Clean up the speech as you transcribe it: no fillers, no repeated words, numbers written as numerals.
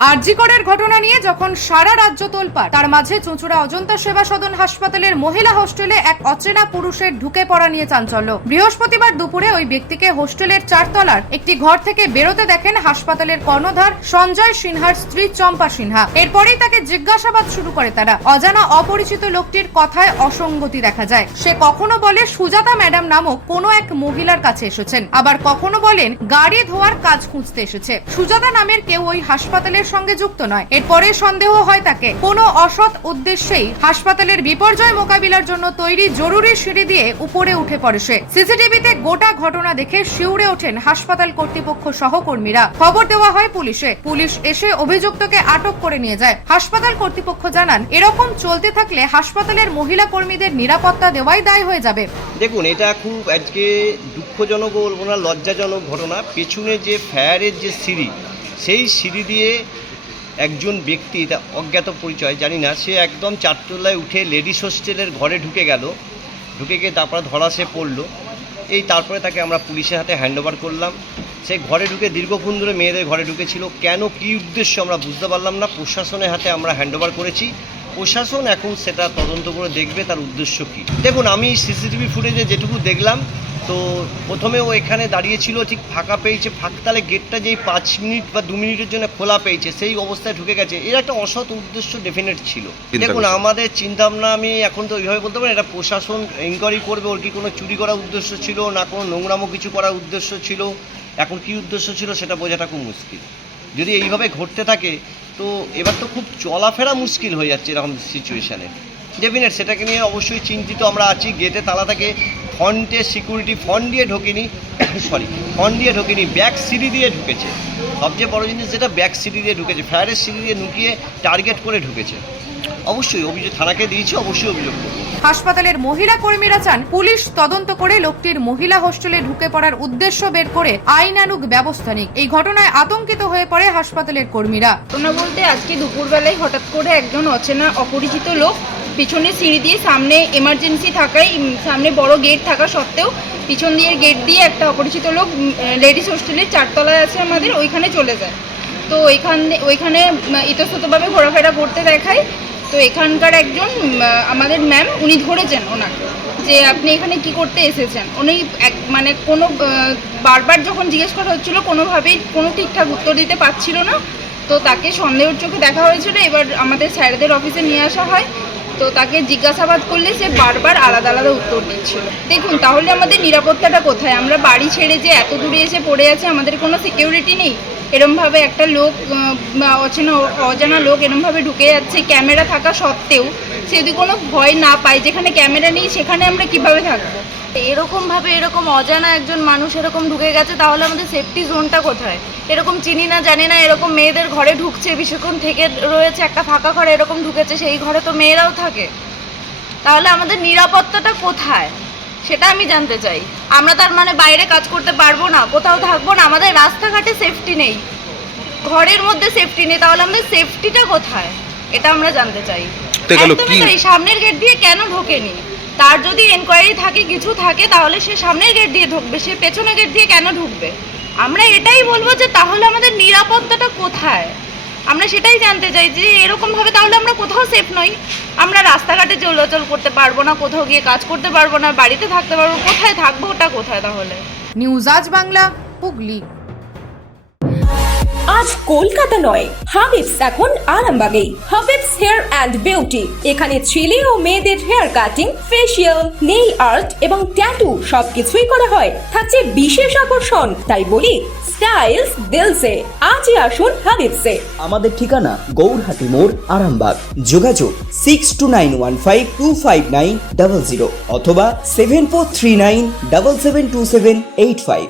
আরজি করের ঘটনা নিয়ে যখন সারা রাজ্য তোলপাড়, তার মাঝে চুঁচুড়া অজন্তা সেবা সদন হাসপাতালের মহিলা হোস্টেলে এক অচেনা পুরুষের ঢুকে পড়া নিয়ে চাঞ্চল্য। বৃহস্পতিবার দুপুরে ওই ব্যক্তিকে হোস্টেলের 4 তলার একটি ঘর থেকে বেরোতে দেখেন হাসপাতালের কর্ণধার সঞ্জয় সিনহার স্ত্রী চম্পা সিনহা। এরপরেই তাকে জিজ্ঞাসাবাদ শুরু করে তারা। অজানা অপরিচিত লোকটির কথায় অসঙ্গতি দেখা যায়। সে কখনো বলে সুজাতা ম্যাডাম নামক কোনো এক মহিলার কাছে এসেছেন, আবার কখনো বলেন গাড়ি ধোয়ার কাজ খুঁজতে এসেছে। সুজাতা নামের কেউ ওই হাসপাতালের সঙ্গে যুক্ত নয়। এরপরে সন্দেহ হয় তাকে কোনো অসৎ উদ্দেশ্যেই হাসপাতালের বিপর্যয় মোকাবিলার জন্য তৈরি জরুরি সিঁড়ি দিয়ে উপরে উঠে পড়ে সে। সিসিটিভিতে গোটা ঘটনা দেখে শিউরে ওঠেন হাসপাতাল কর্তৃপক্ষ সহকর্মীরা। খবর দেওয়া হয় পুলিশে। পুলিশ এসে অভিযুক্তকে আটক করে নিয়ে যায়। হাসপাতাল কর্তৃপক্ষ জানান, এরকম চলতে থাকলে হাসপাতালের মহিলা কর্মীদের নিরাপত্তা দেওয়াই দায় হয়ে যাবে। দেখুন, এটা খুব আজকে দুঃখজনক ও বলবো না লজ্জাজনক ঘটনা। পেছনে যে ফায়ারের যে সিঁড়ি, সেই সিঁড়ি দিয়ে একজন ব্যক্তি, এটা অজ্ঞাত পরিচয় জানি না, সে একদম 4 তলায় উঠে লেডিস হোস্টেলের ঘরে ঢুকে গিয়ে তারপরে ধরা সে পড়লো। তারপরে তাকে আমরা পুলিশের হাতে হ্যান্ডওভার করলাম। সে ঘরে ঢুকে দীর্ঘক্ষণ ধরে মেয়েদের ঘরে ঢুকেছিল। কেন, কী উদ্দেশ্য আমরা বুঝতে পারলাম না। প্রশাসনের হাতে আমরা হ্যান্ডওভার করেছি। প্রশাসন এখন সেটা তদন্ত করে দেখবে তার উদ্দেশ্য কী। দেখুন, আমি সিসিটিভি ফুটেজে যেটুকু দেখলাম, তো প্রথমে ও এখানে দাঁড়িয়েছিল, ঠিক ফাঁকা পেয়েছে, তাহলে গেটটা যেই 5 মিনিট বা 2 মিনিটের জন্য খোলা পেয়েছে, সেই অবস্থায় ঢুকে গেছে। এর একটা অসৎ উদ্দেশ্য ডেফিনেট ছিল। দেখুন, আমাদের চিন্তাভাবনা আমি এখন তো ওইভাবে বলতে পারি, এটা প্রশাসন ইনকোয়ারি করবে। ওর কি কোনো চুরি করার উদ্দেশ্য ছিল, না কোনো নোংরামো কিছু করার উদ্দেশ্য ছিল, এখন কী উদ্দেশ্য ছিল সেটা বোঝাটা খুব মুশকিল। যদি এইভাবে ঘটতে থাকে তো এবার তো খুব চলাফেরা মুশকিল হয়ে যাচ্ছে এরকম সিচুয়েশানে। ডেফিনেট সেটাকে নিয়ে অবশ্যই চিন্তিত আমরা আছি। গেটে তালা থাকে, ফ্রন্টে সিকিউরিটি ফ্রন্ট দিয়ে ঢোকেনি, ফ্রন্ট দিয়ে ঢোকেনি, ব্যাক সিঁড়ি দিয়ে ঢুকেছে। সবচেয়ে বড় জিনিস যেটা, ব্যাক সিঁড়ি দিয়ে ঢুকেছে, ফায়ারের সিঁড়ি দিয়ে ঢুকিয়ে টার্গেট করে ঢুকেছে। অবশ্যই অভিযোগ থানাকে দিয়েছি, অবশ্যই অভিযোগ করব। হাসপাতালের মহিলা কর্মীরা চান পুলিশ তদন্ত করে লোকটির মহিলা হোস্টেলে ঢুকে পড়ার উদ্দেশ্য বের করে আইনানুগ ব্যবস্থা নিক। এই ঘটনায় আতঙ্কিত হয়ে পড়ে হাসপাতালের কর্মীরা। ঘটনা বলতে আজকে দুপুরবেলায় হঠাৎ করে একজন অচেনা অপরিচিত লোক পিছনে সিঁড়ি দিয়ে, সামনে এমার্জেন্সি থাকায় সামনে বড় গেট থাকা সত্ত্বেও পিছন দিয়ে গেট দিয়ে একটা অপরিচিত লোক লেডিস হোস্টেলের 4 তলায় আছে আমাদের, ওইখানে চলে যায়। তো ওইখানে ইতস্ততভাবে ঘোরাফেরা করতে দেখায়। তো এখানকার একজন আমাদের ম্যাম, উনি ধরেছেন ওনাকে যে আপনি এখানে কি করতে এসেছেন। উনি মানে কোনো বারবার যখন জিজ্ঞেস করা হচ্ছিলো কোনোভাবেই কোনো ঠিকঠাক উত্তর দিতে পারছিল না। তো তাকে সন্দেহের চোখে দেখা হয়েছিল। এবার আমাদের স্যারদের অফিসে নিয়ে আসা হয়। তো তাকে জিজ্ঞাসাবাদ করলে সে বারবার আলাদা আলাদা উত্তর দিচ্ছিল। দেখুন, তাহলে আমাদের নিরাপত্তাটা কোথায়? আমরা বাড়ি ছেড়ে যে এত দূরে এসে পড়ে আছে, আমাদের কোনো সিকিউরিটি নেই। এরমভাবে একটা লোক, অজানা লোক এরমভাবে ঢুকে যাচ্ছে ক্যামেরা থাকা সত্ত্বেও। সে যদি কোনো ভয় না পায়, যেখানে ক্যামেরা নেই সেখানে আমরা কিভাবে থাকবো? এরকম অজানা একজন মানুষ এরকম ঢুকে গেছে, তাহলে আমাদের সেফটি জোনটা কোথায়? এরকম চিনি না জানি না এরকম মেয়েদের ঘরে ঢুকছে, বেশিক্ষণ থেকে রয়েছে একটা ফাঁকা ঘরে এরকম ঢুকেছে, সেই ঘরে তো মেয়েরাও থাকে। তাহলে আমাদের নিরাপত্তাটা কোথায় সেটা আমি জানতে চাই। আমরা তার মানে বাইরে কাজ করতে পারবো না, কোথাও থাকবো না, আমাদের রাস্তাঘাটে সেফটি নেই, ঘরের মধ্যে সেফটি নেই, তাহলে আমাদের সেফটিটা কোথায় এটা আমরা জানতে চাই। সামনের গেট দিয়ে কেন ঢোকেনি? তার যদি এনকোয়ারি থাকে, কিছু থাকে, তাহলে সে সামনের গেট দিয়ে ঢুকবে, সে পেছনের গেট দিয়ে কেন ঢুকবে? আমরা এটাই বলবো যে তাহলে আমাদের নিরাপত্তাটা কোথায়, আমরা সেটাই জানতে চাই। যে এরকমভাবে তাহলে আমরা কোথাও সেফ নই, আমরা রাস্তাঘাটে চলাচল করতে পারবো না, কোথাও গিয়ে কাজ করতে পারবো না, বাড়িতে থাকতে পারবো, কোথায় থাকবো? ওটা কোথায় তাহলে? নিউজ আজ বাংলা, হুগলি। আজ কলকাতা নয়, হাবিবস এখন আরামবাগেই। হাবিবস হেয়ার অ্যান্ড বিউটি, এখানে ছেলে ও মেয়েদের hair cutting, facial, nail art এবং ট্যাটু সবকিছুই করা হয়। থাকছে বিশেষ আকর্ষণ, তাই বলি স্টাইলস দিলসে। আজই আসুন হাবিবসে। আমাদের ঠিকানা গৌরহাটি মোড়, আরামবাগ। যোগাযোগ 6291525900 অথবা 7439772785।